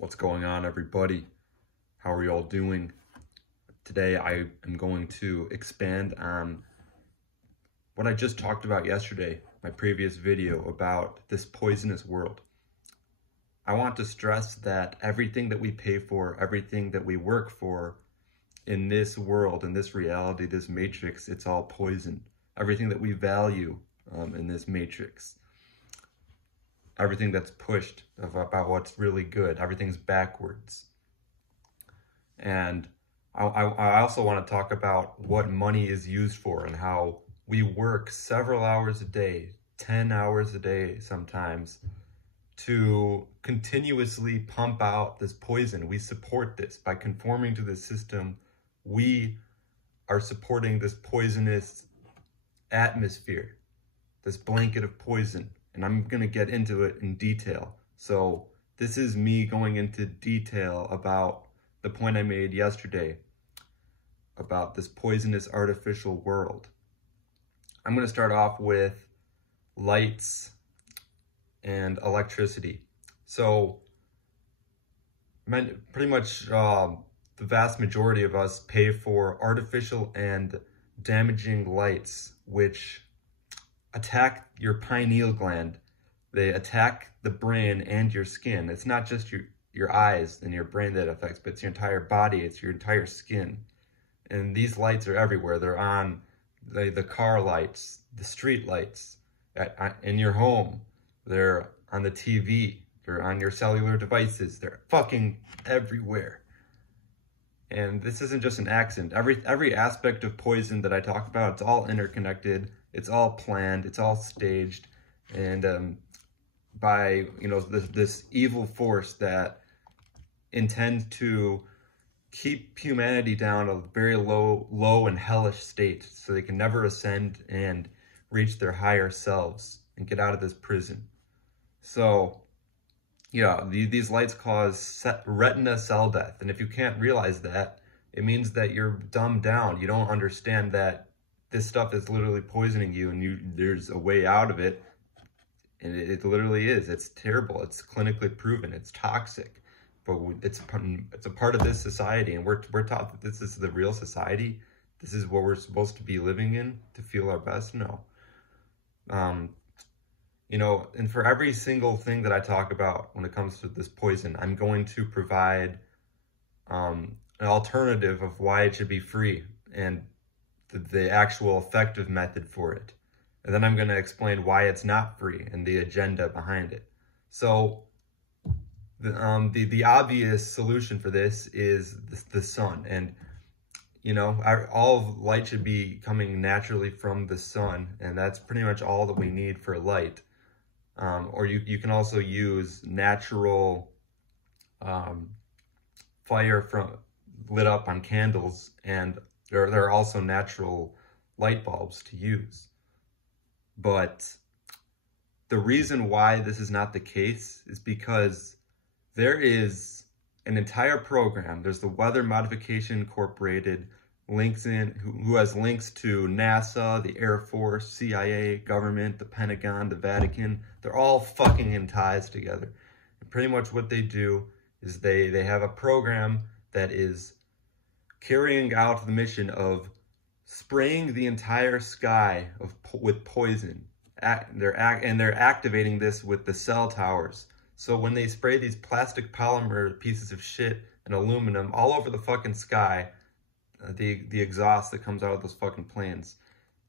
What's going on, everybody? How are you all doing? Today I am going to expand on what I just talked about yesterday, my previous video about this poisonous world. I want to stress that everything that we pay for, everything that we work for in this world, in this reality, this matrix, it's all poison. Everything that we value in this matrix, everything that's pushed about what's really good, everything's backwards. And I also want to talk about what money is used for and how we work several hours a day, 10 hours a day sometimes, to continuously pump out this poison. We support this by conforming to the system. We are supporting this poisonous atmosphere, this blanket of poison. And I'm going to get into it in detail. So this is me going into detail about the point I made yesterday about this poisonous artificial world. I'm going to start off with lights and electricity. So pretty much the vast majority of us pay for artificial and damaging lights, which attack your pineal gland. They attack the brain and your skin. It's not just your eyes and your brain that affects, but it's your entire body, it's your entire skin. And these lights are everywhere. They're on the car lights, the street lights, in your home. They're on the TV. They're on your cellular devices. They're fucking everywhere. And this isn't just an accident. Every aspect of poison that I talk about, it's all interconnected. It's all planned. It's all staged. And by, this evil force that intends to keep humanity down a very low and hellish state so they can never ascend and reach their higher selves and get out of this prison. So, yeah, these lights cause retina cell death. And if you can't realize that, it means that you're dumbed down. You don't understand that this stuff is literally poisoning you and there's a way out of it. And it literally is. It's terrible. It's clinically proven. It's toxic. But it's a part of this society. And we're taught that this is the real society. This is what we're supposed to be living in to feel our best. No. And for every single thing that I talk about when it comes to this poison, I'm going to provide an alternative of why it should be free and the actual effective method for it. And then I'm going to explain why it's not free and the agenda behind it. So the obvious solution for this is the sun. And, all light should be coming naturally from the sun. And that's pretty much all that we need for light. Or you can also use natural fire lit up on candles, and there are also natural light bulbs to use. But the reason why this is not the case is because there is an entire program. There's the Weather Modification Incorporated, who has links to NASA, the Air Force, CIA, government, the Pentagon, the Vatican. They're all fucking in ties together. And pretty much what they do is they have a program that is carrying out the mission of spraying the entire sky with poison. They're activating this with the cell towers. So when they spray these plastic polymer pieces of shit and aluminum all over the fucking sky, the exhaust that comes out of those fucking planes,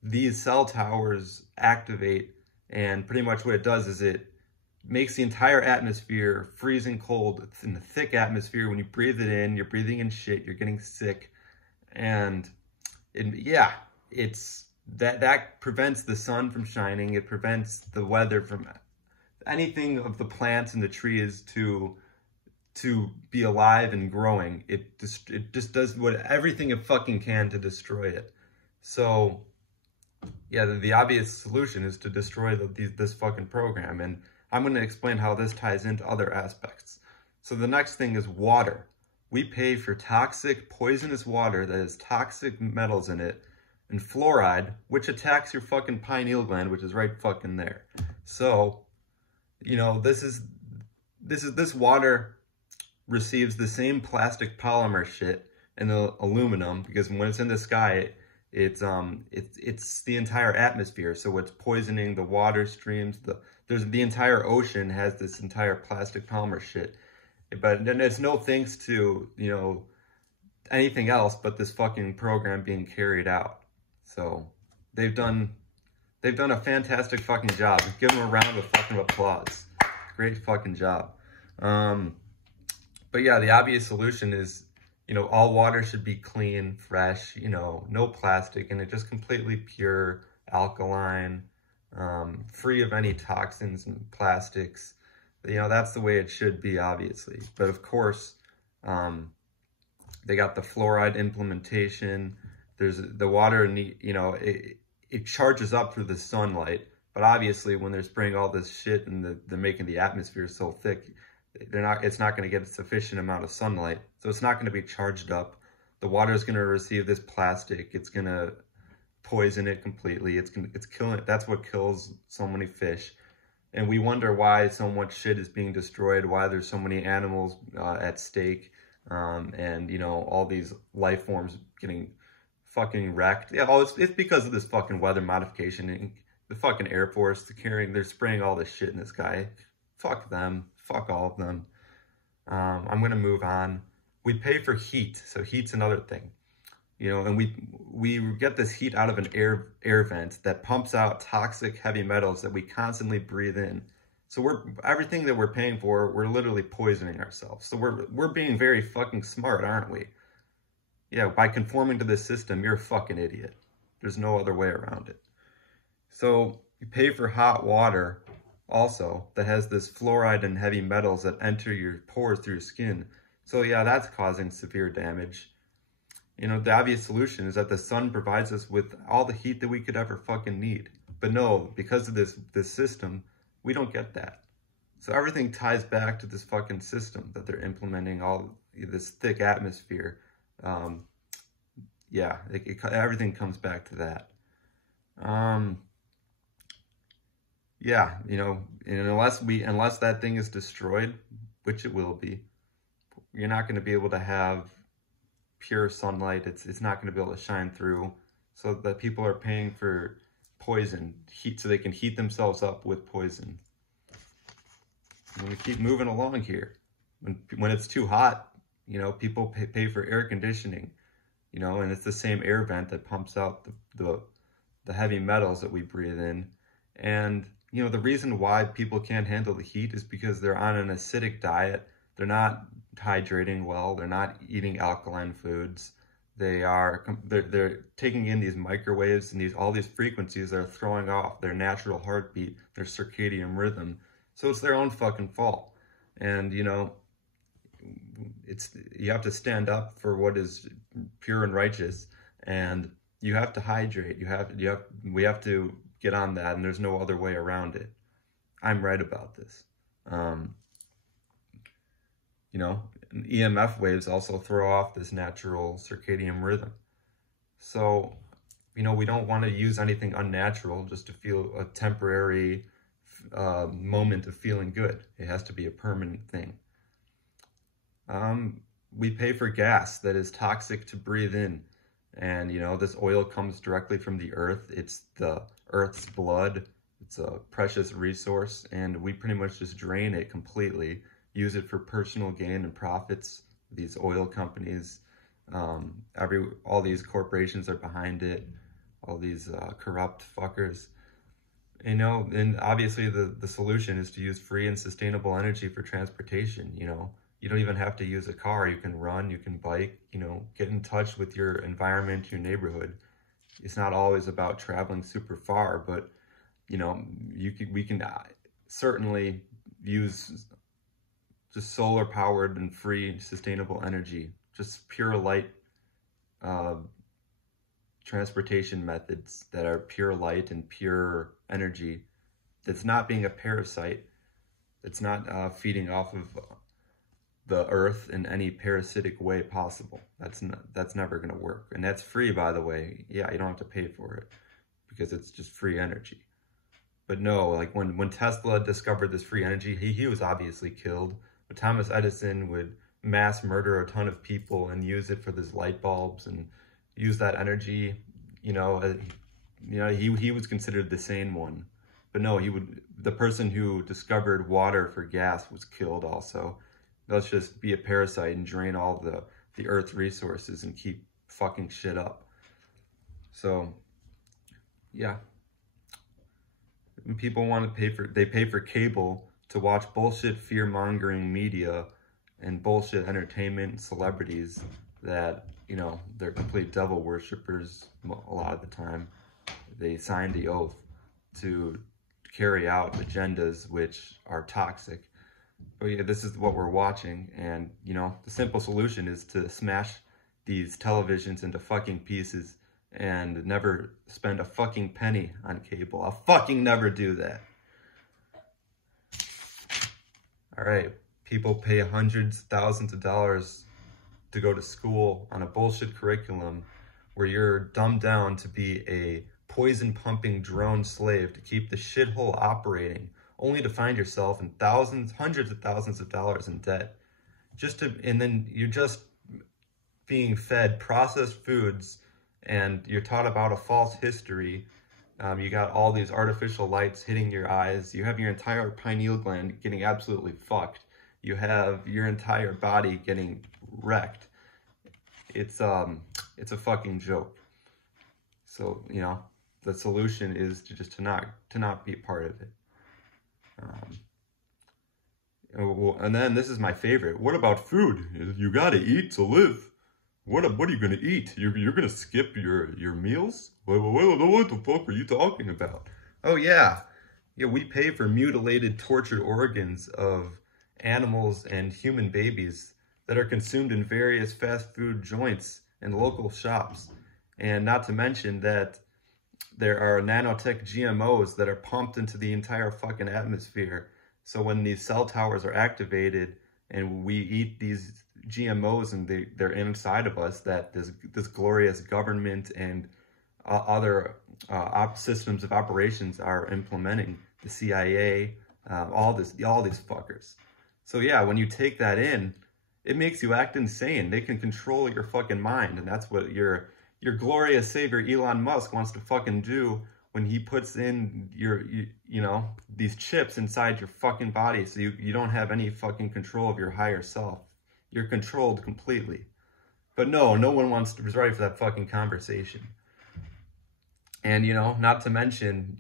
these cell towers activate, and pretty much what it does is it makes the entire atmosphere freezing cold. It's in the thick atmosphere. When you breathe it in, you're breathing in shit, you're getting sick. And it's that prevents the sun from shining. It prevents the weather from anything of the plants and the trees to be alive and growing. It just does everything it fucking can to destroy it. So yeah, the obvious solution is to destroy this fucking program. And I'm going to explain how this ties into other aspects. So the next thing is water. We pay for toxic, poisonous water that has toxic metals in it, and fluoride, which attacks your fucking pineal gland, which is right fucking there. So, this water receives the same plastic polymer shit and the aluminum, because when it's in the sky, it's the entire atmosphere, so it's poisoning the water streams. The entire ocean has this entire plastic polymer shit, but then it's no thanks to, you know, anything else but this fucking program being carried out. So they've done a fantastic fucking job. Give them a round of fucking applause. Great fucking job. But yeah, the obvious solution is, you know, all water should be clean, fresh, you know, no plastic, and it just completely pure, alkaline, free of any toxins and plastics. You know, that's the way it should be, obviously. But of course, they got the fluoride implementation. There's the water, you know, it charges up through the sunlight. But obviously, when they're spraying all this shit and they're making the atmosphere so thick, it's not going to get a sufficient amount of sunlight. So it's not going to be charged up. The water is going to receive this plastic. It's going to poison it completely. It's killing it. That's what kills so many fish. And we wonder why so much shit is being destroyed, why there's so many animals at stake, and, you know, all these life forms getting fucking wrecked. Yeah, it's because of this fucking weather modification. And the fucking Air Force, they're spraying all this shit in the sky. Fuck them. Fuck all of them. I'm going to move on. We pay for heat, so heat's another thing. You know, and we get this heat out of an air vent that pumps out toxic heavy metals that we constantly breathe in. So everything that we're paying for, we're literally poisoning ourselves. So we're being very fucking smart, aren't we? Yeah, by conforming to this system, you're a fucking idiot. There's no other way around it. So you pay for hot water also that has this fluoride and heavy metals that enter your pores through your skin. So yeah, that's causing severe damage. You know, the obvious solution is that the sun provides us with all the heat that we could ever fucking need. But no, because of this system, we don't get that. So everything ties back to this fucking system that they're implementing, all this thick atmosphere. Yeah, everything comes back to that. Yeah, you know, and unless that thing is destroyed, which it will be, you're not going to be able to have pure sunlight. It's not going to be able to shine through, so that people are paying for poison heat so they can heat themselves up with poison. I'm going to keep moving along here. When it's too hot, you know, people pay for air conditioning, you know, and it's the same air vent that pumps out the heavy metals that we breathe in. And you know, the reason why people can't handle the heat is because they're on an acidic diet. They're not hydrating well. They're not eating alkaline foods. They're taking in these microwaves and all these frequencies that are throwing off their natural heartbeat, their circadian rhythm. So it's their own fucking fault. And you know, you have to stand up for what is pure and righteous, and you have to hydrate. We have to get on that, and there's no other way around it. I'm right about this. You know, EMF waves also throw off this natural circadian rhythm. So, you know, we don't want to use anything unnatural just to feel a temporary moment of feeling good. It has to be a permanent thing. We pay for gas that is toxic to breathe in. And, you know, this oil comes directly from the earth. It's the earth's blood. It's a precious resource, and we pretty much just drain it completely, use it for personal gain and profits. These oil companies, all these corporations are behind it, all these corrupt fuckers. You know, and obviously the solution is to use free and sustainable energy for transportation. You know, you don't even have to use a car. You can run, you can bike, you know, get in touch with your environment, your neighborhood. It's not always about traveling super far, but, you know, we can certainly use just solar powered and free sustainable energy, just pure light transportation methods that are pure light and pure energy. That's not being a parasite. It's not feeding off of the earth in any parasitic way possible. That's never going to work. And that's free, by the way. Yeah, you don't have to pay for it because it's just free energy. But no, like when Tesla discovered this free energy, he was obviously killed. But Thomas Edison would mass murder a ton of people and use it for these light bulbs and use that energy, he was considered the sane one. But no, the person who discovered water for gas was killed also. Let's just be a parasite and drain all the Earth's resources and keep fucking shit up. So, yeah. When people want to they pay for cable to watch bullshit fear-mongering media and bullshit entertainment celebrities that, they're complete devil worshippers a lot of the time. They signed the oath to carry out agendas which are toxic. But yeah, this is what we're watching, and the simple solution is to smash these televisions into fucking pieces and never spend a fucking penny on cable. I'll fucking never do that. All right, people pay hundreds, thousands of dollars to go to school on a bullshit curriculum where you're dumbed down to be a poison-pumping drone slave to keep the shithole operating, only to find yourself in hundreds of thousands of dollars in debt. And then you're just being fed processed foods, and you're taught about a false history. You got all these artificial lights hitting your eyes. You have your entire pineal gland getting absolutely fucked. You have your entire body getting wrecked. It's a fucking joke. So, the solution is to not be part of it. And then this is my favorite. What about food? You gotta eat to live. What are you gonna eat? You're gonna skip your meals? What the fuck are you talking about? Oh yeah, we pay for mutilated, tortured organs of animals and human babies that are consumed in various fast food joints and local shops. And not to mention that there are nanotech GMOs that are pumped into the entire fucking atmosphere. So when these cell towers are activated and we eat these GMOs and they're inside of us, that this glorious government and other systems of operations are implementing, the CIA, all these fuckers. So yeah, when you take that in, it makes you act insane. They can control your fucking mind, and that's what your glorious savior Elon Musk wants to fucking do when he puts in these chips inside your fucking body, so you don't have any fucking control of your higher self. You're controlled completely. But no one wants to be ready for that fucking conversation. And not to mention,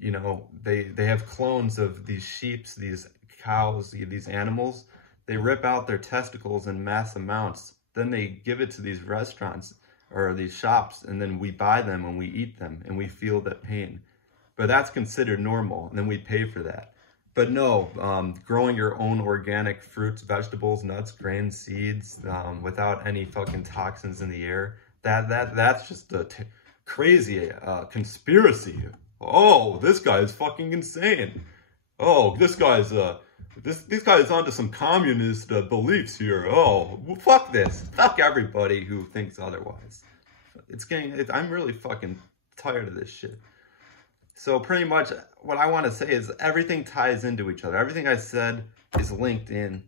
they have clones of these sheep, these cows, these animals. They rip out their testicles in mass amounts. Then they give it to these restaurants or these shops, and then we buy them and we eat them and we feel that pain. But that's considered normal, and then we pay for that. But no, growing your own organic fruits, vegetables, nuts, grains, seeds, without any fucking toxins in the air, that's just a crazy conspiracy. Oh, this guy is fucking insane. Oh, this guy's onto some communist beliefs here. Oh, well, fuck this. Fuck everybody who thinks otherwise. I'm really fucking tired of this shit. So pretty much what I want to say is everything ties into each other. Everything I said is linked in.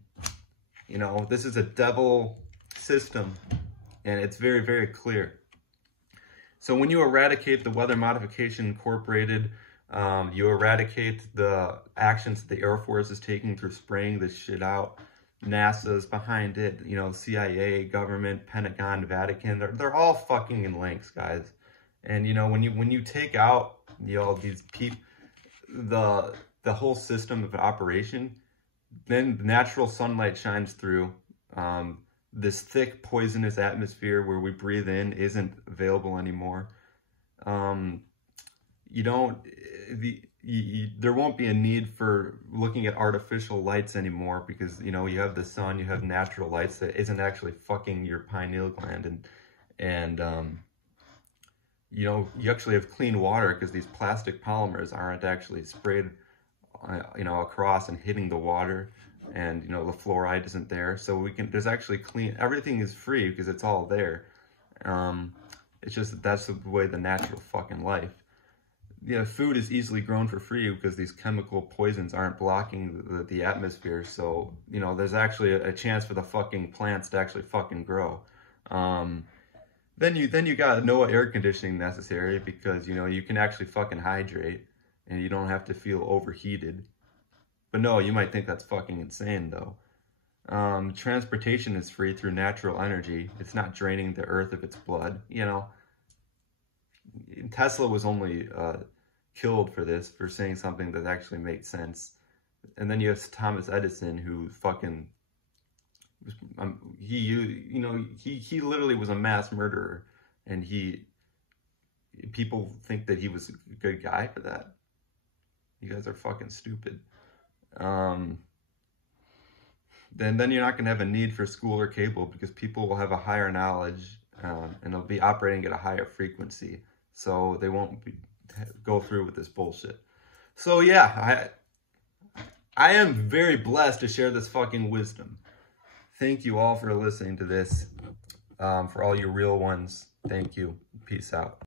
This is a devil system, and it's very, very clear. So when you eradicate the Weather Modification Incorporated, you eradicate the actions that the Air Force is taking through spraying this shit out. NASA's behind it, CIA, government, Pentagon, Vatican, they're all fucking in links, guys. And when you take out these people, the whole system of operation, then natural sunlight shines through. This thick poisonous atmosphere where we breathe in isn't available anymore. There won't be a need for looking at artificial lights anymore, because you have the sun, you have natural lights that isn't actually fucking your pineal gland, and you actually have clean water because these plastic polymers aren't actually sprayed across and hitting the water, and the fluoride isn't there, so there's actually clean, everything is free because it's all there. It's just that's the way the natural fucking life. yeah, food is easily grown for free because these chemical poisons aren't blocking the atmosphere. So, you know, there's actually a chance for the fucking plants to actually fucking grow. Um, then you got no air conditioning necessary because, you know, you can actually fucking hydrate and you don't have to feel overheated. But no, you might think that's fucking insane though. Transportation is free through natural energy. It's not draining the earth of its blood, you know. Tesla was only killed for this, for saying something that actually made sense. And then you have Thomas Edison, who fucking, he literally was a mass murderer, and people think that he was a good guy for that. You guys are fucking stupid. Then you're not gonna have a need for school or cable because people will have a higher knowledge, and they'll be operating at a higher frequency, so they won't go through with this bullshit. So yeah, I am very blessed to share this fucking wisdom. Thank you all for listening to this. For all you real ones, thank you. Peace out.